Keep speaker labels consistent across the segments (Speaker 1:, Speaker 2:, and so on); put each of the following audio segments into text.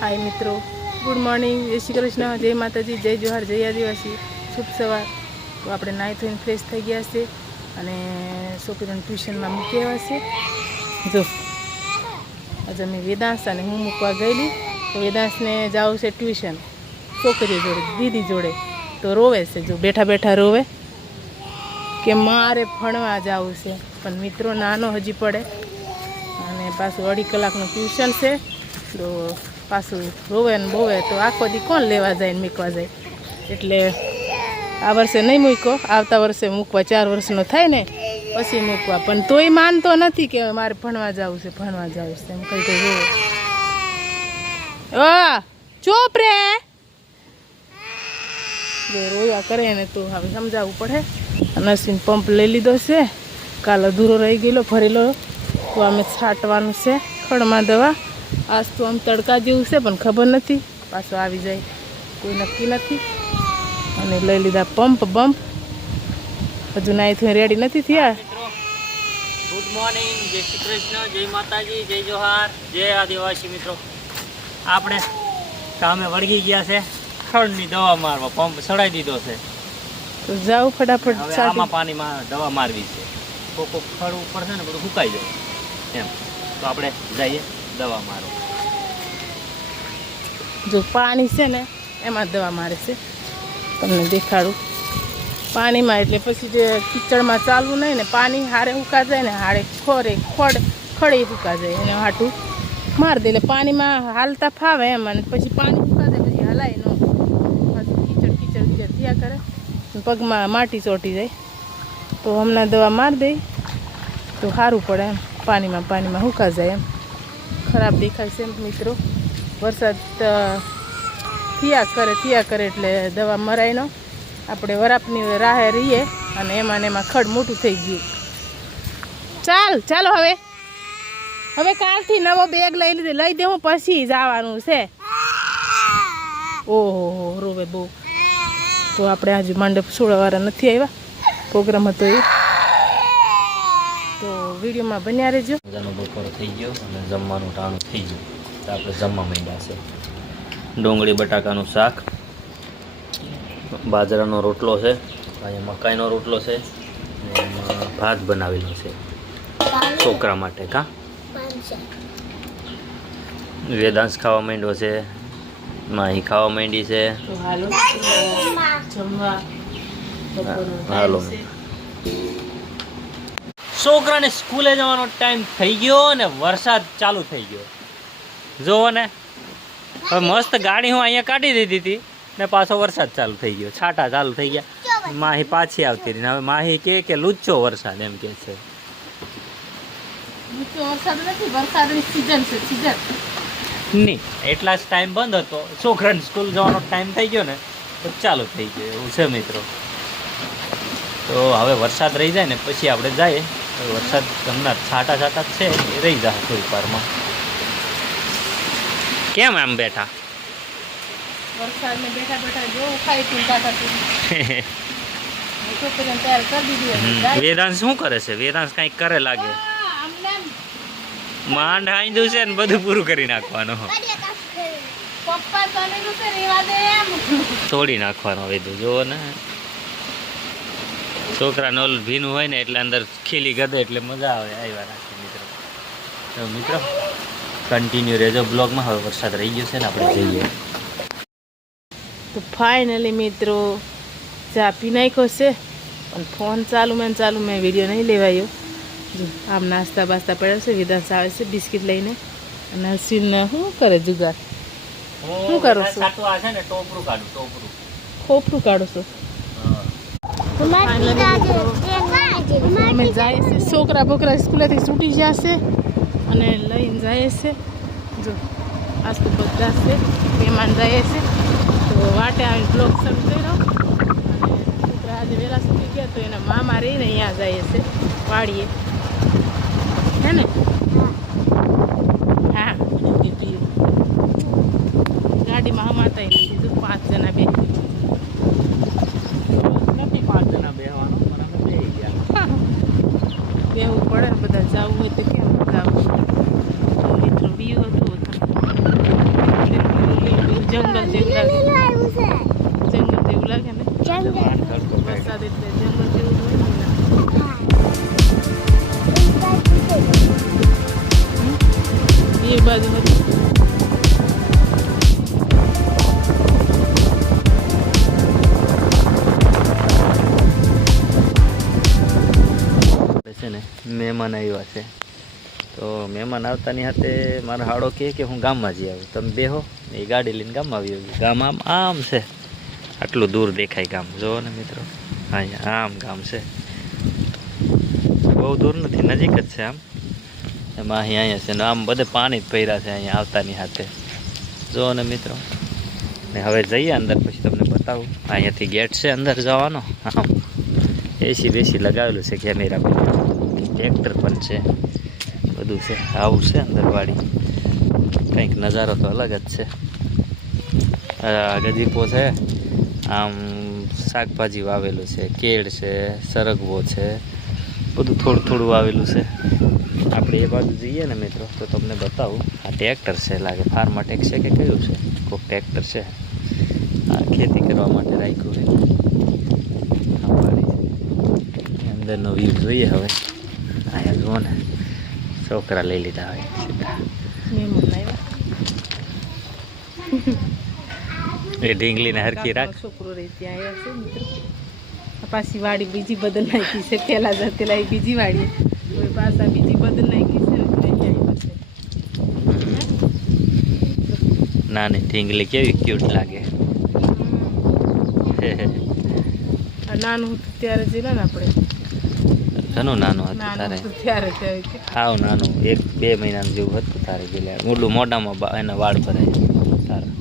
Speaker 1: હાય મિત્રો. Good morning જય શ્રી કૃષ્ણ. જય માતાજી. જય જોહાર. જય આદિવાસી. શુભ સવાર. તો આપણે નાહી થઈને ફ્રેશ થઈ ગયા છે અને છોકરીઓને ટ્યુશનમાં મૂકી આવ્યા છે જો, આજે અમે વેદાંશ અને હું મૂકવા ગયેલી. તો વેદાંશને જાઉં છે ટ્યુશન છોકરીઓ જોડે, દીદી જોડે. તો રોવે છે, જો બેઠા બેઠા રોવે. કે મારે ભણવા જવું છે. પણ મિત્રો નાનો હજી પડે. અને પાછું અઢી કલાકનું ટ્યુશન છે. તો પાછું રોવે ને બોવે તો આખો દી કોણ લેવા જાય ને મૂકવા જાય? એટલે આ વર્ષે નહીં મૂક્યો, આવતા વર્ષે મૂકવા, ચાર વર્ષનો થાય ને, પછી મૂકવા. પણ તોય માનતો નથી કે મારે ભણવા જવું છે, ભણવા જવું છે, એમ કહી તો રોવે ચોપ રે! રોયા કરે ને તો હવે સમજાવવું પડે. નર્સિંગ પંપ લઈ લીધો છે, કાલ અધૂરો રહી ગયેલો, ભરેલો. તો અમે છાંટવાનું છે, ખડમાં દવા. આજ તો આમ તડકા જેવું છે પણ ખબર નથી. પાછો આવી જાય. કોઈ નક્કી નથી. અને લઈ લીધા પંપ બમ્પ હજુ નાઈથી રેડી નથી થયા.
Speaker 2: ગુડ મોર્નિંગ જય શ્રી કૃષ્ણ જય માતાજી જય જોહાર જય આદિવાસી મિત્રો. આપણે કામે વળગી ગયા છે ખડની દવા મારવા. પંપ ચડાવી દીધો છે.
Speaker 1: તો જાઓ ફટાફટ
Speaker 2: આમાં પાણીમાં દવા મારવી છે. કોક ખડ ઉપર છે ને બધું સુકાઈ જાય. એમ. તો આપણે જઈએ. દવા મારો.
Speaker 1: જો પાણી છે ને, એમાં દવા મારે છે. તમને દેખાડું. પાણીમાં એટલે પછી જે કિચડમાં ચાલવું નહીં ને, પાણી હારે ઉકા જાય ને, હારે ખોરે ખોડ, ખડે ઉકા જાય એને હાટું. મારી દે એટલે પાણીમાં હાલતા ફાવે એમ, અને પછી પાણી ઉકા જાય, પછી હલાય ન. કિચડ કિચડ કીચડ થયા કરે, પગમાં માટી ચોંટી જાય. તો હમણાં દવા મારી દઈ તો સારું પડે એમ. પાણીમાં પાણીમાં હુકા જાય એમ. ખરાબ દેખાય છે મિત્રો. વરસાદ થયા કરે થયા કરે એટલે દવા મરાયનો. આપણે વરાપની રાહે રહીએ અને એમાં ને એમાં ખડ મોટું થઈ ગયું. ચાલ, ચાલો હવે. હવે કાલથી નવો બેગ લઈ લીધો. લઈ દેવું પછી જવાનું છે. ઓહો રોવે બહુ. તો આપણે આજે મંડપ સોળવાળા નથી આવ્યા. પ્રોગ્રામ હતો એ. વિડીયોમાં બન્યા રહેજો.
Speaker 2: મજાનો બપોર થઈ ગયો અને જમવાનું ટાણું થઈ ગયું. તો આપણે જમવા માંડ્યા છે. ડુંગળી બટાકાનું શાક બાજરાનો રોટલો છે અહીંયા મકાઈનો રોટલો છે એમાં ભાત બનાવેલો છે. છોકરા માટે કા? વેદાંશ ખાવા માંડ્યો છે માહી ખાવા માંડી છે.
Speaker 1: હાલો
Speaker 2: છોકરાને સ્કૂલે જવાનો ટાઈમ થઈ ગયો અને વરસાદ ચાલુ થઈ ગયો. જુઓ ને. હવે મસ્ત ગાડી હું અહીંયા કાઢી દીધી હતી ને પાછો વરસાદ ચાલુ થઈ ગયો. છાટા ચાલુ થઈ ગયા. માહી પાછી આવતી રહી હવે માહી કે કે લુચ્ચો વરસાદ એમ કે છે. નહીં એટલા જ ટાઈમ બંધ હતો. છોકરાને સ્કૂલ જવાનો ટાઈમ થઈ ગયો ને તો ચાલુ થઈ ગયો એવું છે મિત્રો. તો હવે વરસાદ રહી જાય ને પછી આપણે જઈએ. વરસાદ હમણાં છાટા છાટા જ છે એ રહી જાય થોડી વારમાં. કેમ આમ બેઠા?
Speaker 1: વરસાદને બેઠા બેઠા ખાઈ.
Speaker 2: વેદાંશ શું કરે છે? વેદાંશ કંઈક કરે લાગે. માંડ હાંધું છે ને બધું પૂરું કરી નાખવાનું. તોડી નાખવાનું વેધું જુઓ ને. છોકરાને ઓલું ભીનું હોય ને એટલે અંદર ખીલી ગદે એટલે મજા આવે આવ્યા રાખે મિત્રો. તો મિત્રો કન્ટિન્યુ રહેજો બ્લોગમાં. હવે વરસાદ રહી ગયો છે ને આપણે જઈએ.
Speaker 1: તો ફાઇનલી મિત્રો ચા પી નાખ્યો છે. પણ ફોન ચાલુ મેં ચાલુ મેં વીડિયો નહીં લેવાયો. આમ નાસ્તા બાસ્તા પડ્યો છે વિધાંશ આવે છે બિસ્કિટ લઈને. અને હસીને શું કરે જુગાર? શું કરો છો?
Speaker 2: સાટું આ છે ને ટોપરું કાઢું ટોપરું.
Speaker 1: ખોપરું કાઢો છો? અમે જાય છે. છોકરા બોકરા સ્કૂલેથી છૂટી જશે અને લઈને જાય છે. જો આજ તો બધા છે, મહેમાન જાય છે. તો વાટે આવીને બ્લોક શરૂ કર્યો. અને છોકરા આજે વહેલા સુધી ગયા તો એના મામા રહીને અહીંયા જાય છે વાડીએ. હે ને હા પીએ પીએ ગાડીમાં હમાતા નથી જો પાંચ જણા બે
Speaker 2: નથી પાંચ જણા બેહવાનો પણ અમે બેહી ગયા
Speaker 1: બેવું પડે ને બધા જવું હોય તો કેમ જવું મિત્રો બીયું હતું જંગલ જેવું લાગે. જંગલ જેવું લાગે ને. વરસાદ એટલે જંગલ જેવું હોય? એ બાજુ હતી
Speaker 2: છે ને મહેમાન આવ્યા છે. તો મહેમાન આવતાની સાથે મારો હાડો કહે કે હું ગામમાં જઈ આવું. તમે બેહો એ ગાડી લઈને ગામમાં આવી આવ્યું ગામ આમ આમ છે. આટલું દૂર દેખાય ગામ. જુઓ ને મિત્રો. અહીંયા આમ ગામ છે. બહુ દૂર નથી, નજીક જ છે આમ. એમાં અહીં અહીંયા છે ને આમ બધે પાણી જ ભર્યા છે અહીંયા આવતાની સાથે જુઓ ને મિત્રો. ને હવે જઈએ અંદર, પછી તમને બતાવું. અહીંયાથી ગેટ છે અંદર જવાનો. આમ. એસી બેસી લગાવેલું છે કેમેરા પર ટ્રેક્ટર પણ છે. બધું છે. આવું છે અંદર વાડી કંઈક નજારો તો અલગ જ છે. ગજીપો છે. આમ શાકભાજી વાવેલું છે, કેળ છે, સરગવો છે. બધું થોડું થોડું વાવેલું છે. આપણે એ બાજુ જઈએ ને મિત્રો, તો તમને બતાવું. આ ટ્રેક્ટર છે, લાગે ફાર્મા ટેક છે કે કયું છે? કોઈક ટ્રેક્ટર છે. આ ખેતી કરવા માટે રાખ્યું છે. અંદરનો વ્યૂ જોઈએ હવે. અહીંયા જુઓ ને. છોકરા લઈ લીધા હોય. સીધા એ ઢીંગલીને હરકી રાખ.
Speaker 1: છોકરો રહે ત્યાં છે મિત્રો. પાછી વાડી બીજી બદલ નાખી છે. પહેલા જતી લાવી બીજી વાડી. પાછા બીજી બદલ નાખી છે. ને
Speaker 2: નાની ઢીંગલી કેવી ક્યુટ લાગે.
Speaker 1: નાનું હતું ત્યારે જેલા ને આપણે
Speaker 2: ઘણું નાનું હતું તારે. હાવ નાનું એક બે મહિનાનું જેવું હતું તારે ગયેલા મોટું મોઢામાં એના વાળ ભરાય તારા.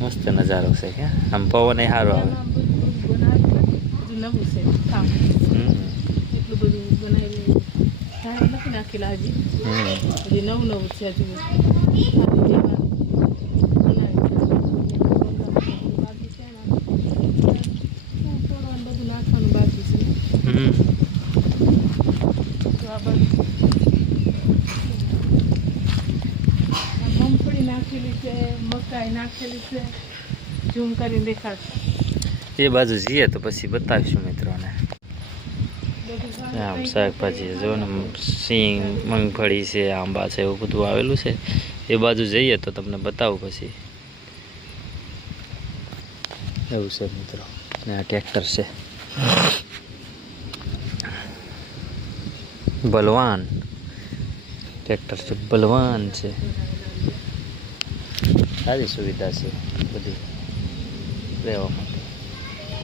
Speaker 2: મસ્ત નજારો છે કે. આમ પવન એ સારો આવે.
Speaker 1: બધું નવું છે
Speaker 2: હજુ.
Speaker 1: એટલું બધું બનાવેલું હા નથી નાખેલા હજી
Speaker 2: હમ.
Speaker 1: હજી નવું નવું છે હજુ ખાલી જેવા બાકી છે ને થોડું બધું નાખવાનું બાકી છે
Speaker 2: હમ.
Speaker 1: તો આ બધું આ મગફળી નાખેલી છે, મકાઈ નાખેલી છે, ઝૂમ કરીને દેખાડ
Speaker 2: એ બાજુ જઈએ તો પછી બતાવીશું મિત્રોને. આમ શાકભાજી, જો ને સિંગ, મગફળી છે, આંબા છે, એવું બધું આવેલું છે. એ બાજુ જઈએ તો તમને બતાવું પછી. એવું છે મિત્રો. ને આ ટ્રેક્ટર છે. બલવાન. ટ્રેક્ટર છે, બલવાન છે. સારી સુવિધા છે બધી રહેવા માટે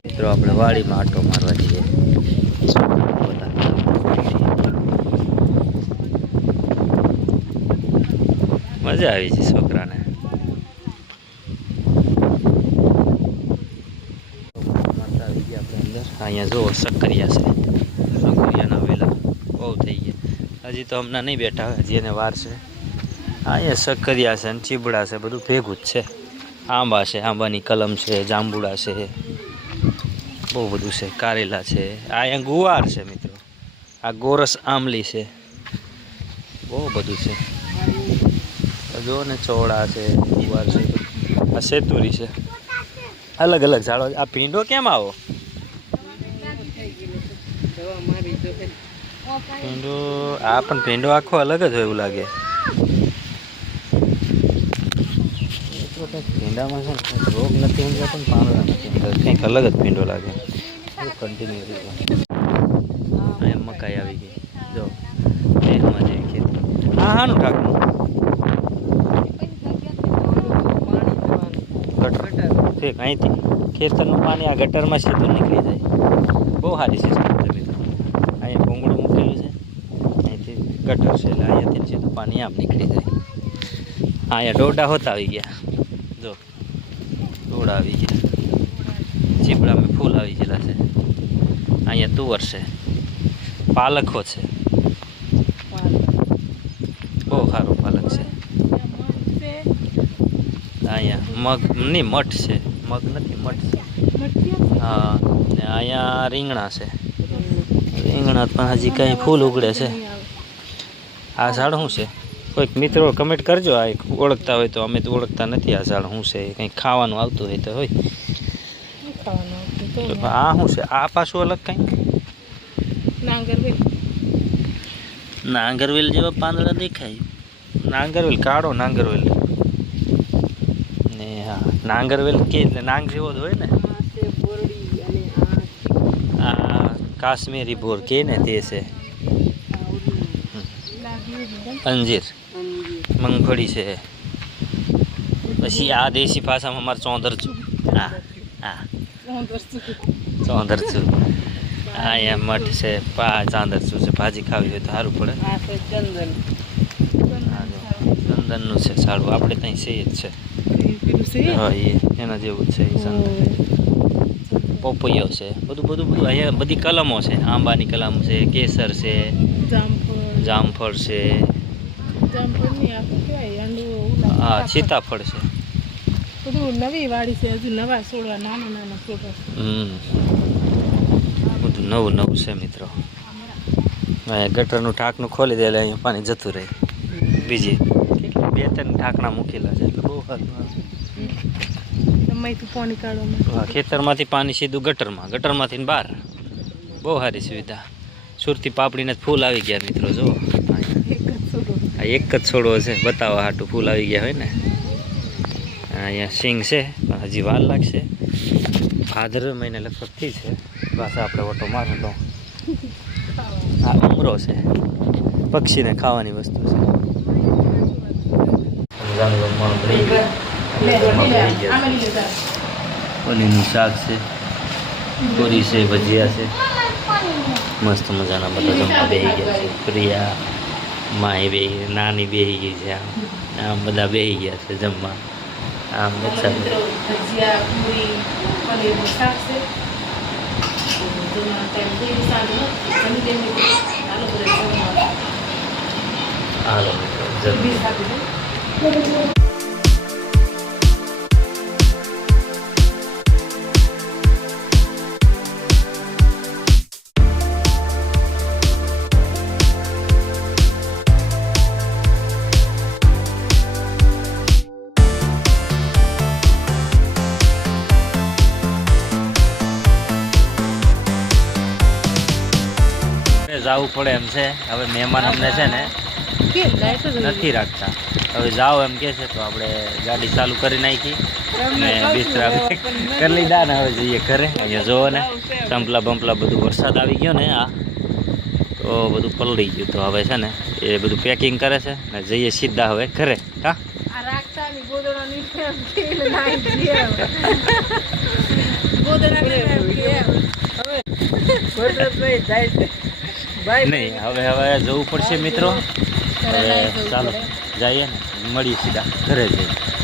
Speaker 2: મિત્રો, આપણે વાડીમાં આટો મારવા જઈએ. મજા આવી છે છોકરાને. અહીંયા જુઓ, સક્કરિયા છે. સક્કરિયાના વેલા બહુ થઈ ગયા. હજી તો હમણાં નહીં બેઠા, હજી એને વાર છે. અહીંયા સક્કરિયા છે ને ચીબડા છે, બધું ભેગું જ છે. આંબા છે, આંબાની કલમ છે, જાંબુડા છે, બહુ બધું છે, કારેલા છે. આ અહીંયા ગુવાર છે મિત્રો. આ ગોરસ આમલી છે. બહુ બધું છે. જો ને ચોળા છે, ગુવાર છે આ સેતુરી છે. અલગ અલગ ઝાડો આ ભીંડો કેમ આવો? ભીંડો, આ પણ ભીંડો આખો અલગ જ હોય એવું લાગે એટલો કંઈક ભીંડામાં છે ને રોગ નથી સમજાતો પણ પાંદડા નથી સમજાતા. કંઈક અલગ જ ભીંડો લાગે. કન્ટિન્યુ એમ મકાઈ આવી ગઈ. જો દેહમાં જેવી ખેતી. હા હાનું ગટર. ઠીક અહીંથી? ખેતરનું પાણી આ ગટરમાં સીધું નીકળી જાય. બહુ સારી સિસ્ટમ છે મિત્રો. અહીંયા ભૂંગળું મૂકેલું છે. અહીંથી ગટર છે એટલે અહીંયાથી સીધું પાણી આમ નીકળી જાય. અહીંયા ડોડા હોતા આવી ગયા. ડોડા આવી ગયા ચીપડામાં ફૂલ આવી ગયેલા છે. અહીંયા તુવર છે. પાલખો છે. બહુ સારો પાલક છે. અહીંયા મગ નહીં મઠ છે. મગ નથી, મઠ છે. હા અહીંયા રીંગણા છે. રીંગણા પણ હજી કાંઈ ફૂલ ઉગડે છે. આ ઝાડ શું છે. કોઈક મિત્રો કમેન્ટ કરજો. આ એક ઓળખતા હોય તો અમે તો ઓળખતા નથી. આ ઝાડ શું છે? કંઈક ખાવાનું આવતું હોય તો હોય. આ શું છે? આ પાછું અલગ કંઈક?
Speaker 1: નાંગરવેલ.
Speaker 2: નાંગરવેલ જેવા પાંદડા દેખાય. નાંગરવેલ કાળો નાંગરવેલ. ને હા નાંગરવેલ કે નાંગ જેવો જ હોય ને?
Speaker 1: આ
Speaker 2: કાશ્મીરી ભોર કે ને તે છે? અંજીર. મગફળી છે. પછી આ દેશી ભાષામાં અમારે ચોંદર છું હા હા. ચોંદર છું હા અહીંયા મઠ છે પા ચાંદર છું. છે ભાજી ખાવી હોય તો સારું પડે. ચંદનનું છે સારું આપણે ત્યાં છે જ છે. હા એ એના જેવું છે પોપૈયો છે. બધું બધું બધું. અહીંયા બધી કલમો છે. આંબાની કલમ છે કેસર છે
Speaker 1: જામફળ
Speaker 2: છે.
Speaker 1: સીતાફળ.
Speaker 2: છે.
Speaker 1: બધું નવી વાડી છે હજુ નવા છોડવા નાના નાના છોડવા
Speaker 2: બધું નવું નવું છે મિત્રો. ગટરનું ઢાંકણું ખોલી દે અહીંયા પાણી જતું રહે. બીજી બે ત્રણ ઢાંકણા મૂકેલા છે એટલે બહુ સારું
Speaker 1: પાણી કાઢવામાં
Speaker 2: હા, ખેતરમાંથી પાણી સીધું ગટરમાં. ગટરમાંથી બહાર. બહુ સારી સુવિધા. સુરતી પાપડીને ફૂલ આવી ગયા મિત્રો જો
Speaker 1: એક જ છોડો
Speaker 2: આ એક જ છોડવો છે. બતાવવા હાટું, ફૂલ આવી ગયા હોય ને. અહીંયા સિંગ છે. પણ હજી વાર લાગશે. ભાદર મહિને લગભગથી છે. પાછા આપણે ઓટો મારું તો આ ઉમરો છે. પક્ષીને ખાવાની વસ્તુ છે. પનીરનું શાક છે. પૂરી છે, ભજીયા છે. મસ્ત મજાના બધા જમવા બેસી ગયા છે. પ્રિયા. માય બેહી નાની બેહી ગઈ છે આમ. આમ બધા બેહી ગયા છે જમવા. આમ
Speaker 1: મિત્રો
Speaker 2: બધા
Speaker 1: ભજીયા
Speaker 2: જવું પડે એમ છે. હવે મહેમાન અમને છે ને? નથી રાખતા. હવે જાઓ એમ કે છે તો આપણે ગાડી ચાલુ કરી નાખી ને બિસ્તરા કરી લીધા ને હવે જઈએ ઘરે. અહીંયા જોવો ને સંપલા બંપલા બધું વરસાદ આવી ગયો ને આ તો બધું પલળી ગયું તો હવે છે ને એ બધું પેકિંગ કરે છે ને જઈએ સીધા હવે ઘરે. હા?
Speaker 1: આ
Speaker 2: નહીં હવે હવે જવું પડશે મિત્રો. હવે ચાલો જઈએ ને મળીએ સીધા ઘરે જઈએ.